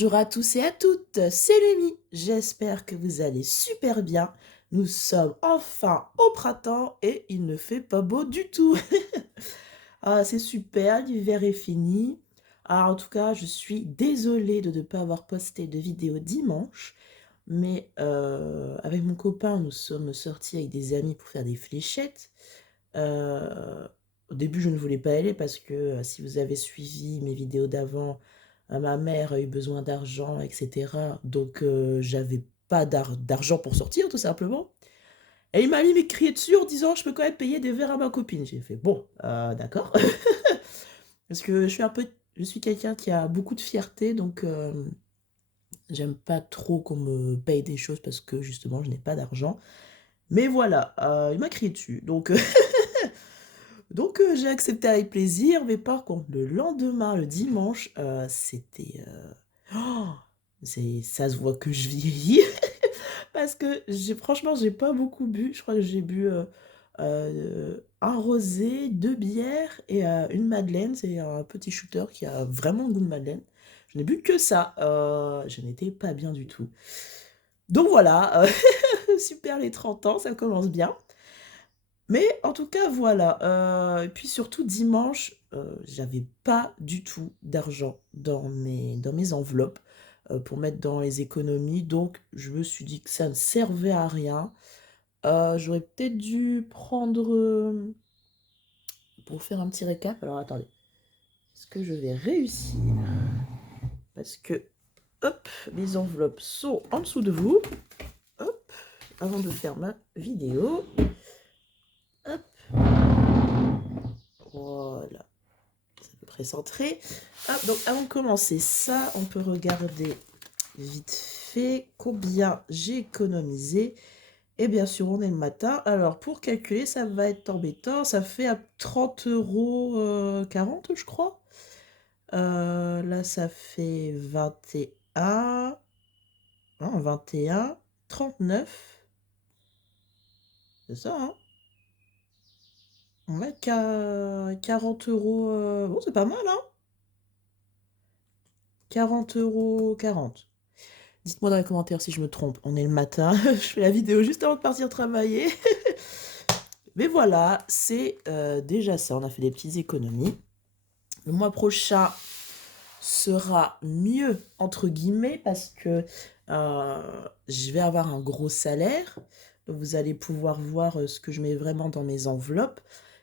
Bonjour à tous et à toutes, c'est Lémi. J'espère que vous allez super bien. Nous sommes enfin au printemps et il ne fait pas beau du tout. Ah, c'est super, l'hiver est fini. Ah, en tout cas, je suis désolée de ne pas avoir posté de vidéo dimanche, mais avec mon copain, nous sommes sortis avec des amis pour faire des fléchettes. Euh, Au début, je ne voulais pas aller parce que si vous avez suivi mes vidéos d'avant, ma mère a eu besoin d'argent, etc. Donc, j'avais pas d'argent pour sortir, tout simplement. Et il m'a mis crié dessus en disant, je peux quand même payer des verres à ma copine. J'ai fait, bon, d'accord. Parce que je suis quelqu'un qui a beaucoup de fierté, donc j'aime pas trop qu'on me paye des choses parce que justement, je n'ai pas d'argent. Mais voilà, il m'a crié dessus. Donc, j'ai accepté avec plaisir, mais par contre, le lendemain, le dimanche, c'était... oh, ça se voit que je vieillis, parce que franchement, j'ai pas beaucoup bu. Je crois que j'ai bu un rosé, deux bières et une madeleine. C'est un petit shooter qui a vraiment le goût de madeleine. Je n'ai bu que ça. Je n'étais pas bien du tout. Donc voilà, super les 30 ans, ça commence bien. Mais en tout cas, voilà. Et puis surtout, dimanche, j'avais pas du tout d'argent dans mes enveloppes pour mettre dans les économies. Donc, je me suis dit que ça ne servait à rien. J'aurais peut-être dû prendre... pour faire un petit récap. Alors, attendez. Est-ce que je vais réussir? Parce que, hop, les enveloppes sont en dessous de vous. Hop, avant de faire ma vidéo. Hop, voilà. C'est à peu près centré. Hop, donc avant de commencer ça, on peut regarder vite fait combien j'ai économisé. Et bien sûr, on est le matin. Alors, pour calculer, ça va être embêtant. Ça fait à 30 € 40, je crois. Là, ça fait 21. Non, 21, 39. C'est ça, hein? On va qu'à 40 €. Bon, c'est pas mal, hein? 40 € 40. Dites-moi dans les commentaires si je me trompe. On est le matin. Je fais la vidéo juste avant de partir travailler. Mais voilà, c'est déjà ça. On a fait des petites économies. Le mois prochain sera mieux, entre guillemets, parce que je vais avoir un gros salaire. Donc vous allez pouvoir voir ce que je mets vraiment dans mes enveloppes.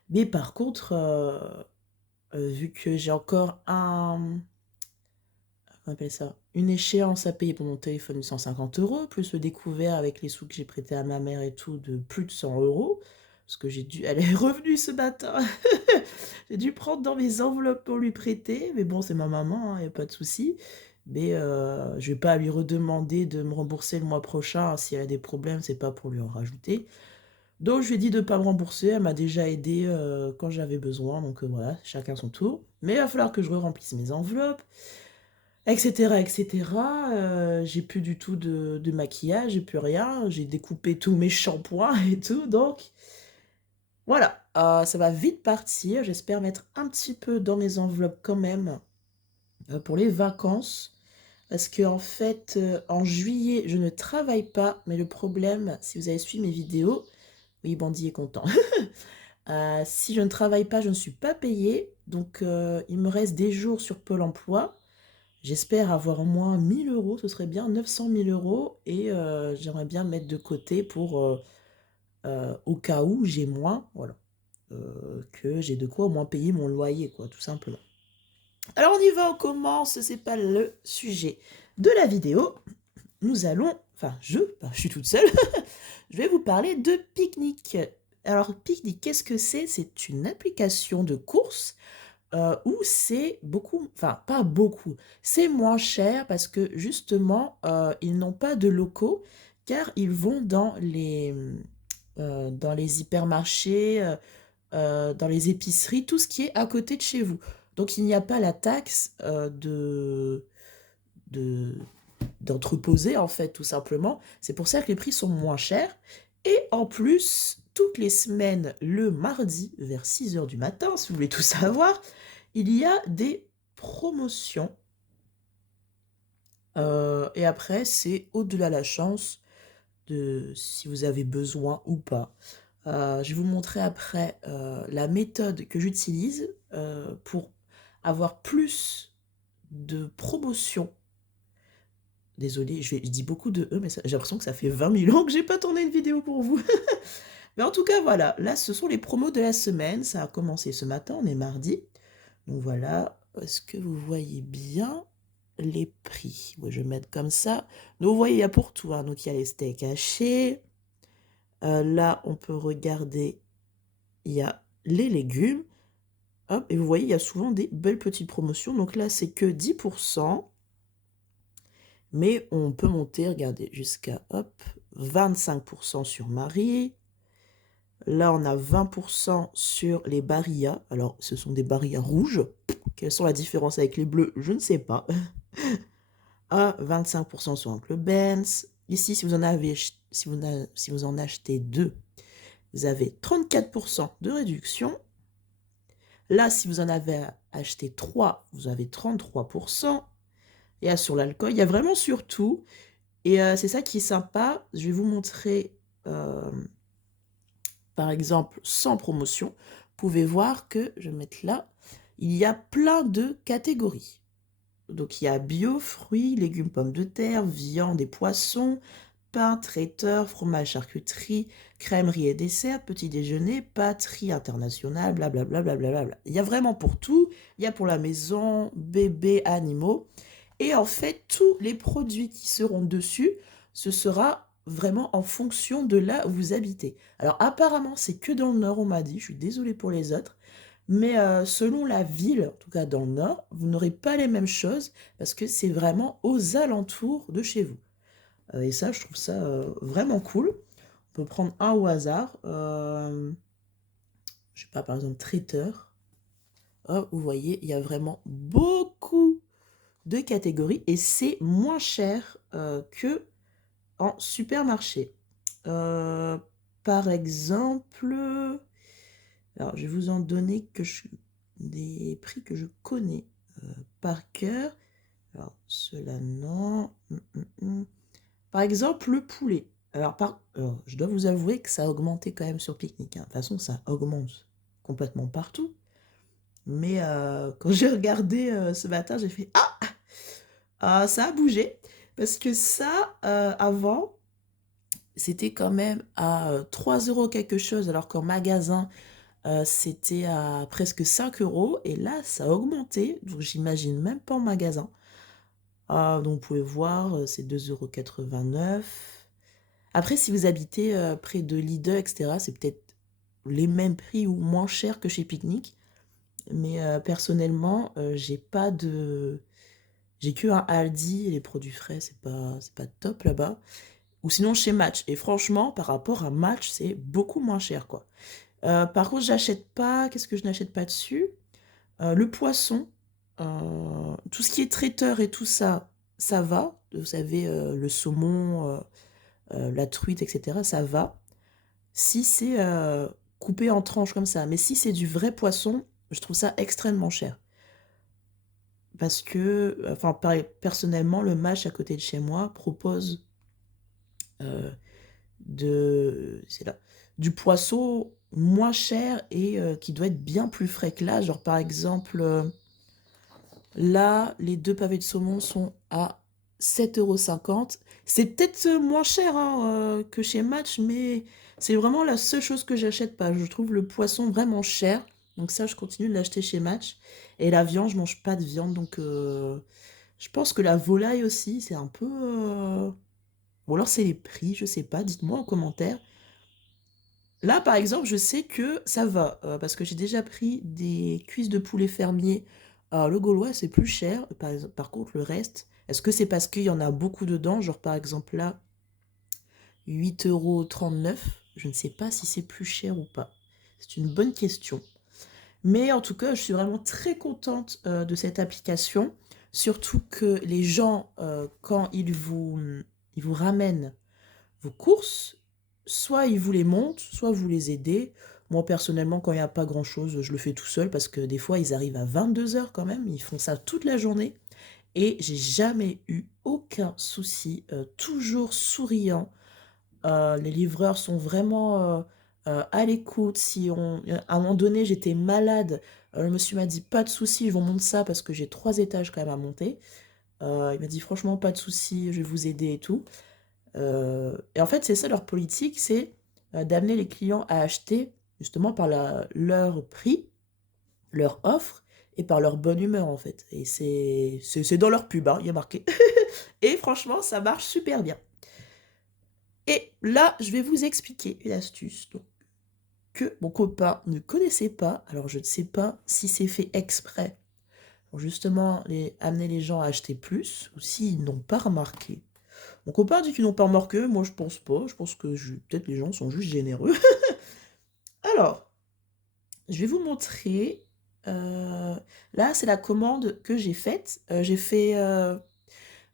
Mais par contre, vu que j'ai encore on appelle ça, une échéance à payer pour mon téléphone de 150 €, plus le découvert avec les sous que j'ai prêtés à ma mère et tout de plus de 100 €, parce que elle est revenue ce matin, j'ai dû prendre dans mes enveloppes pour lui prêter, mais bon, c'est ma maman, il n'y a pas de souci, mais je vais pas lui redemander de me rembourser le mois prochain, si elle a des problèmes, c'est pas pour lui en rajouter. Donc je lui ai dit de ne pas me rembourser, elle m'a déjà aidé quand j'avais besoin, donc voilà, chacun son tour. Mais il va falloir que je remplisse mes enveloppes, etc., etc. J'ai plus du tout de maquillage, j'ai plus rien. J'ai découpé tous mes shampoings et tout. Donc, voilà. Ça va vite partir. J'espère mettre un petit peu dans mes enveloppes quand même pour les vacances. Parce que en fait, en juillet, je ne travaille pas. Mais le problème, si vous avez suivi mes vidéos, oui, Bandit est content. Si je ne travaille pas, je ne suis pas payée. Donc, il me reste des jours sur Pôle emploi. J'espère avoir au moins 1 000 €, ce serait bien 900 000 €, et j'aimerais bien mettre de côté pour, au cas où j'ai moins, voilà, que j'ai de quoi au moins payer mon loyer, quoi, tout simplement. Alors on y va, on commence, c'est pas le sujet de la vidéo. Nous allons, je suis toute seule, je vais vous parler de Picnic. Alors Picnic, qu'est-ce que c'est? C'est une application de course où c'est beaucoup, enfin pas beaucoup, c'est moins cher parce que justement, ils n'ont pas de locaux car ils vont dans les hypermarchés, dans les épiceries, tout ce qui est à côté de chez vous. Donc il n'y a pas la taxe de, d'entreposer en fait, tout simplement. C'est pour ça que les prix sont moins chers. Et en plus, toutes les semaines, le mardi, vers 6 h du matin, si vous voulez tout savoir, il y a des promotions Et après, c'est au-delà la chance de si vous avez besoin ou pas. Je vais vous montrer après, la méthode que j'utilise, pour avoir plus de promotions. Désolée, je dis beaucoup de «e», mais ça j'ai l'impression que ça fait 20 000 ans que j'ai pas tourné une vidéo pour vous. Mais en tout cas, voilà, là, ce sont les promos de la semaine. Ça a commencé ce matin, on est mardi. Donc voilà, est-ce que vous voyez bien les prix? Moi, je vais mettre comme ça. Donc vous voyez, il y a pour tout, hein. Donc il y a les steaks hachés. Là, on peut regarder, il y a les légumes. Hop, et vous voyez, il y a souvent des belles petites promotions. Donc là, c'est que 10%. Mais on peut monter, regardez, jusqu'à, hop, 25% sur Marie. Là, on a 20% sur les Barilla. Alors, ce sont des Barilla rouges. Quelles sont la différence avec les bleus? Je ne sais pas. Ah, 25% sur Uncle Ben's. Ici, si vous en avez, si vous en achetez deux, vous avez 34% de réduction. Là, si vous en avez acheté 3, vous avez 33%. Et sur l'alcool, il y a vraiment sur tout. Et c'est ça qui est sympa. Je vais vous montrer, par exemple, sans promotion. Vous pouvez voir que, je vais mettre là, il y a plein de catégories. Donc, il y a bio, fruits, légumes, pommes de terre, viande et poissons, pain, traiteur, fromage, charcuterie, crèmerie et dessert, petit déjeuner, pâterie internationale, blablabla, blablabla. Il y a vraiment pour tout. Il y a pour la maison, bébé, animaux. Et en fait, tous les produits qui seront dessus, ce sera vraiment en fonction de là où vous habitez. Alors apparemment, c'est que dans le nord, on m'a dit, je suis désolée pour les autres, mais selon la ville, en tout cas dans le nord, vous n'aurez pas les mêmes choses parce que c'est vraiment aux alentours de chez vous. Et ça, je trouve ça vraiment cool. On peut prendre un au hasard. Je sais pas, par exemple, traiteur. Oh, vous voyez, il y a vraiment beaucoup de catégories et c'est moins cher que en supermarché. Euh, Par exemple, alors je vais vous en donner des prix que je connais par cœur. Alors, cela non. Par exemple, le poulet. Alors, je dois vous avouer que ça a augmenté quand même sur Picnic, hein. De toute façon, ça augmente complètement partout. Mais quand j'ai regardé ce matin, j'ai fait «Ah, ça a bougé». Parce que ça, avant, c'était quand même à 3 € quelque chose, alors qu'en magasin, c'était à presque 5 €. Et là, ça a augmenté, donc j'imagine même pas en magasin. Ah, donc vous pouvez voir, c'est 2,89 €. Après, si vous habitez près de Lidl, etc., c'est peut-être les mêmes prix ou moins cher que chez Picnic. Mais personnellement, j'ai que un Aldi et les produits frais, c'est pas top là-bas. Ou sinon chez Match. Et franchement, par rapport à Match, c'est beaucoup moins cher, quoi. Par contre, j'achète pas. Qu'est-ce que je n'achète pas dessus? Le poisson, tout ce qui est traiteur et tout ça, ça va. Vous savez, le saumon, la truite, etc., ça va. Si c'est coupé en tranches comme ça, mais si c'est du vrai poisson, je trouve ça extrêmement cher. Parce que, enfin, personnellement, le Match à côté de chez moi propose euh, c'est là, du poisson moins cher et qui doit être bien plus frais que là. Genre, par exemple, là, les 2 pavés de saumon sont à 7,50 €. C'est peut-être moins cher hein, que chez Match, mais c'est vraiment la seule chose que j'achète pas. Je trouve le poisson vraiment cher. Donc ça, je continue de l'acheter chez Match. Et la viande, je mange pas de viande. Donc je pense que la volaille aussi, c'est un peu... Ou alors c'est les prix, je sais pas. Dites-moi en commentaire. Là, par exemple, je sais que ça va, parce que j'ai déjà pris des cuisses de poulet fermier. Le gaulois, c'est plus cher. Par contre, le reste, est-ce que c'est parce qu'il y en a beaucoup dedans? Genre, par exemple, là, 8,39 €. Je ne sais pas si c'est plus cher ou pas. C'est une bonne question. Mais en tout cas, je suis vraiment très contente de cette application. Surtout que les gens, quand ils vous ramènent vos courses, soit ils vous les montent, soit vous les aidez. Moi, personnellement, quand il n'y a pas grand-chose, je le fais tout seul parce que des fois, ils arrivent à 22 h quand même. Ils font ça toute la journée. et j'ai jamais eu aucun souci, toujours souriant. Les livreurs sont vraiment, à l'écoute. Si on à un moment donné, j'étais malade, le monsieur m'a dit: «Pas de souci, je vous montre ça» parce que j'ai 3 étages quand même à monter. Il m'a dit: «Franchement, pas de souci, je vais vous aider et tout». Et en fait, c'est ça leur politique, c'est, d'amener les clients à acheter justement par leur prix, leur offre et par leur bonne humeur, en fait. Et c'est dans leur pub, hein, il y a marqué. Et franchement, ça marche super bien. Et là, je vais vous expliquer une astuce donc, que mon copain ne connaissait pas. Alors, je ne sais pas si c'est fait exprès pour justement amener les gens à acheter plus ou s'ils n'ont pas remarqué. Mon copain dit qu'ils n'ont pas remarqué, moi je pense pas. Je pense que peut-être les gens sont juste généreux. Alors, je vais vous montrer. Là, c'est la commande que j'ai faite. J'ai fait.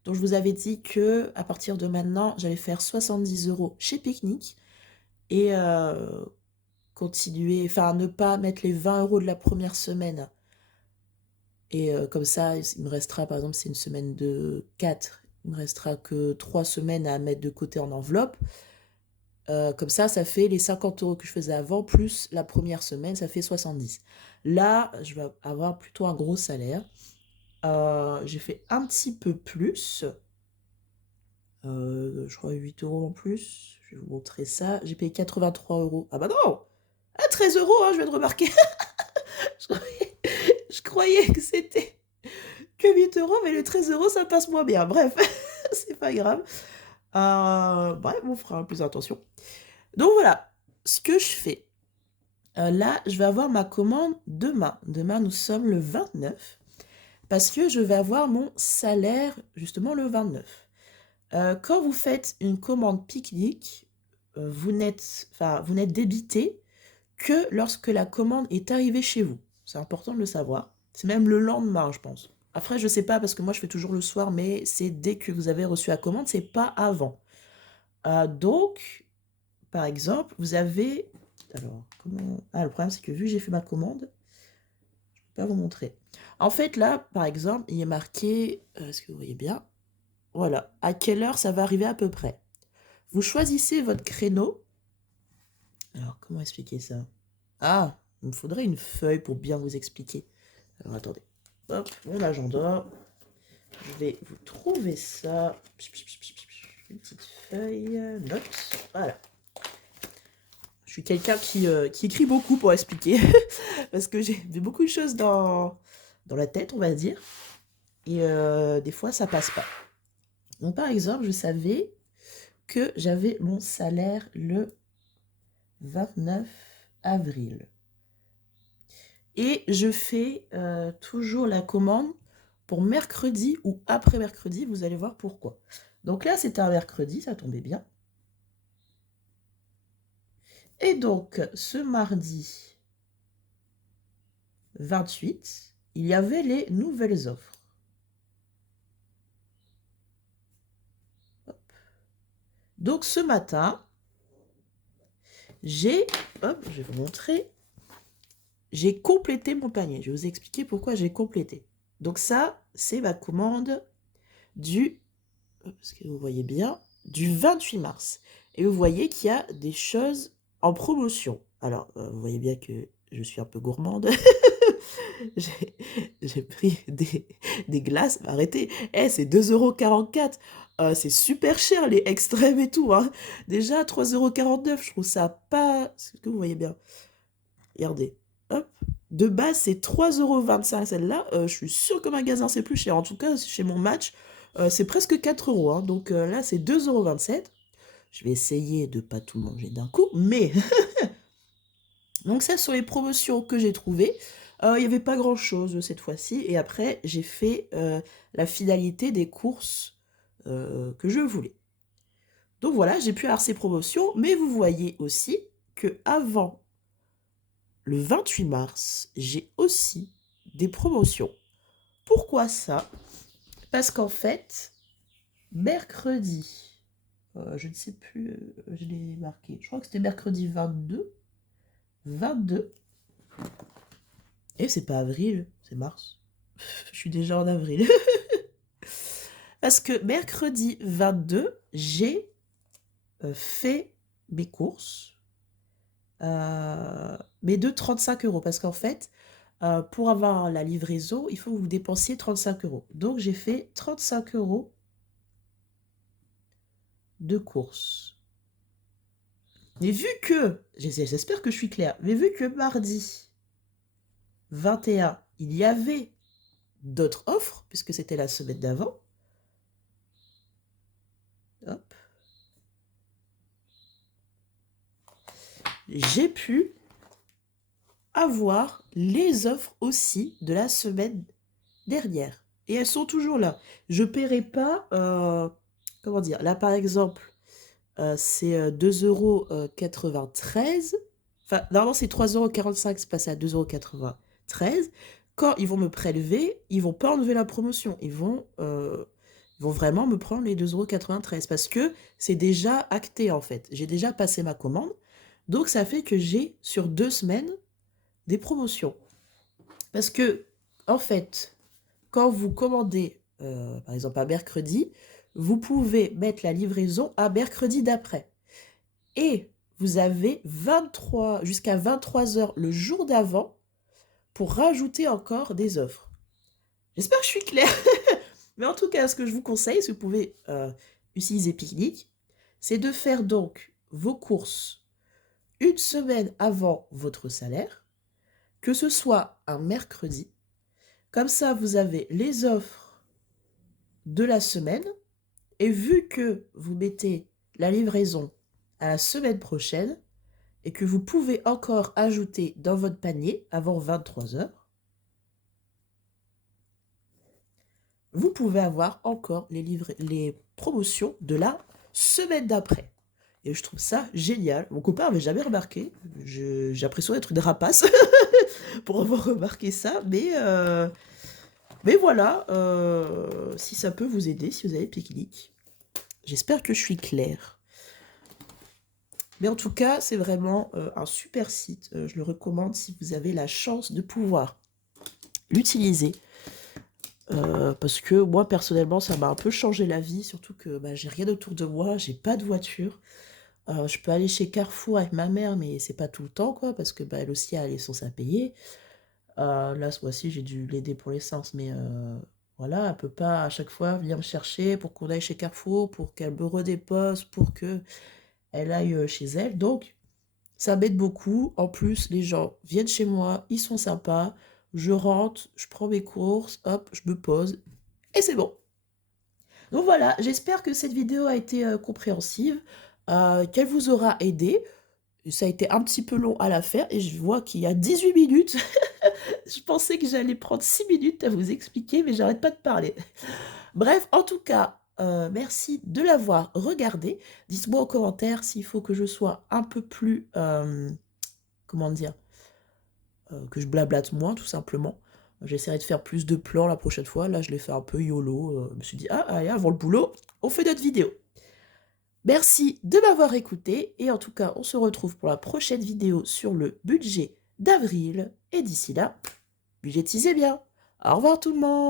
Donc, je vous avais dit que à partir de maintenant, j'allais faire 70 € chez Picnic et continuer, enfin, ne pas mettre les 20 € de la première semaine. Et comme ça, il me restera, par exemple, c'est une semaine de 4, il me restera que 3 semaines à mettre de côté en enveloppe. Comme ça fait les 50 € que je faisais avant, plus la première semaine, ça fait 70. Là, je vais avoir plutôt un gros salaire. J'ai fait un petit peu plus, je crois 8 € en plus. Je vais vous montrer ça. J'ai payé 83 €. Ah bah non! Ah 13 €, hein, je viens de remarquer. Je croyais, je croyais que c'était que 8 €, mais les 13 € ça passe moins bien. Bref, c'est pas grave. Bref, on fera plus attention. Donc voilà, ce que je fais. Là, je vais avoir ma commande demain. Demain, nous sommes le 29, parce que je vais avoir mon salaire justement le 29. Quand vous faites une commande Picnic, vous n'êtes débité que lorsque la commande est arrivée chez vous. C'est important de le savoir. C'est même le lendemain, je pense. Après, je sais pas parce que moi, je fais toujours le soir, mais c'est dès que vous avez reçu la commande, c'est pas avant. Donc, par exemple, vous avez... Alors, comment... Ah, le problème, c'est que vu que j'ai fait ma commande, je peux pas vous montrer. En fait, là, par exemple, il est marqué... Est-ce que vous voyez bien? Voilà. À quelle heure ça va arriver à peu près? Vous choisissez votre créneau. Alors, comment expliquer ça? Ah, il me faudrait une feuille pour bien vous expliquer. Alors, attendez. Hop, mon agenda. Je vais vous trouver ça. Une petite feuille. Notes. Voilà. Je suis quelqu'un qui écrit beaucoup pour expliquer. Parce que j'ai beaucoup de choses dans la tête, on va dire. Et des fois, ça passe pas. Donc, par exemple, je savais que j'avais mon salaire le 29 avril. Et je fais toujours la commande pour mercredi ou après mercredi. Vous allez voir pourquoi. Donc là, c'était un mercredi, ça tombait bien. Et donc, ce mardi 28, il y avait les nouvelles offres. Hop. Donc, ce matin, je vais vous montrer, j'ai complété mon panier. Je vais vous expliquer pourquoi j'ai complété. Donc ça, c'est ma commande du, est-ce que vous voyez bien, du 28 mars. Et vous voyez qu'il y a des choses en promotion. Alors, vous voyez bien que je suis un peu gourmande. J'ai pris des glaces. Arrêtez, c'est 2,44 €. C'est super cher les extrêmes et tout. Hein. Déjà, 3,49 €, je trouve ça pas... Est-ce que vous voyez bien? Regardez. Hop. De base, c'est 3,25 € celle-là. Je suis sûre que le magasin, c'est plus cher. En tout cas, chez mon match, c'est presque 4 €. Hein. Donc là, c'est 2,27 €. Je vais essayer de ne pas tout manger d'un coup, mais... Donc ça, sur les promotions que j'ai trouvées, il n'y avait pas grand-chose cette fois-ci. Et après, j'ai fait la finalité des courses que je voulais. Donc voilà, j'ai pu avoir ces promotions. Mais vous voyez aussi que avant le 28 mars, j'ai aussi des promotions. Pourquoi ça? Parce qu'en fait, mercredi, je ne sais plus, je l'ai marqué, je crois que c'était mercredi 22. Et c'est pas avril, c'est mars. Je suis déjà en avril. Parce que mercredi 22, j'ai fait mes courses, mais de 35 euros. Parce qu'en fait, pour avoir la livraison, il faut que vous dépensiez 35 euros. Donc, j'ai fait 35 euros de courses. Mais vu que, j'espère que je suis claire, mais vu que mardi 21, il y avait d'autres offres, puisque c'était la semaine d'avant, hop, j'ai pu avoir les offres aussi de la semaine dernière. Et elles sont toujours là. Je ne paierai pas, comment dire, là par exemple, c'est 2,93 €. Enfin, normalement c'est 3,45 €, c'est passé à 2,93 €. Quand ils vont me prélever, ils vont pas enlever la promotion. Ils vont vraiment me prendre les 2,93 € parce que c'est déjà acté en fait. J'ai déjà passé ma commande. Donc ça fait que j'ai sur 2 semaines des promotions. Parce que, en fait, quand vous commandez, par exemple à mercredi, vous pouvez mettre la livraison à mercredi d'après. Et vous avez 23, jusqu'à 23 heures le jour d'avant pour rajouter encore des offres. J'espère que je suis claire. Mais en tout cas, ce que je vous conseille, si vous pouvez utiliser Picnic, c'est de faire donc vos courses une semaine avant votre salaire, que ce soit un mercredi. Comme ça, vous avez les offres de la semaine. Et vu que vous mettez la livraison à la semaine prochaine et que vous pouvez encore ajouter dans votre panier avant 23 heures, vous pouvez avoir encore les promotions de la semaine d'après. Et je trouve ça génial. Mon copain n'avait jamais remarqué. J'ai l'impression d'être une rapace pour avoir remarqué ça. Mais voilà, si ça peut vous aider, si vous avez Picnic. J'espère que je suis claire. Mais en tout cas, c'est vraiment un super site. Je le recommande si vous avez la chance de pouvoir l'utiliser. Parce que moi, personnellement, ça m'a un peu changé la vie. Surtout que j'ai rien autour de moi, j'ai pas de voiture. Je peux aller chez Carrefour avec ma mère, mais c'est pas tout le temps, quoi. Parce que elle aussi, elle a l'essence à payer. Là, ce mois-ci, j'ai dû l'aider pour l'essence. Mais voilà, elle peut pas à chaque fois venir me chercher pour qu'on aille chez Carrefour, pour qu'elle me redépose, pour que elle aille chez elle. Donc, ça m'aide beaucoup. En plus, les gens viennent chez moi, ils sont sympas. Je rentre, je prends mes courses, hop, je me pose et c'est bon. Donc voilà, j'espère que cette vidéo a été compréhensive, qu'elle vous aura aidé. Ça a été un petit peu long à la faire et je vois qu'il y a 18 minutes. Je pensais que j'allais prendre 6 minutes à vous expliquer, mais j'arrête pas de parler. Bref, en tout cas, merci de l'avoir regardé. Dites-moi en commentaire s'il faut que je sois un peu plus, comment dire, que je blablate moins, tout simplement. J'essaierai de faire plus de plans la prochaine fois. Là, je l'ai fait un peu YOLO. Je me suis dit, ah, allez, avant le boulot, on fait notre vidéo. Merci de m'avoir écouté. Et en tout cas, on se retrouve pour la prochaine vidéo sur le budget d'avril. Et d'ici là, budgétisez bien. Au revoir tout le monde.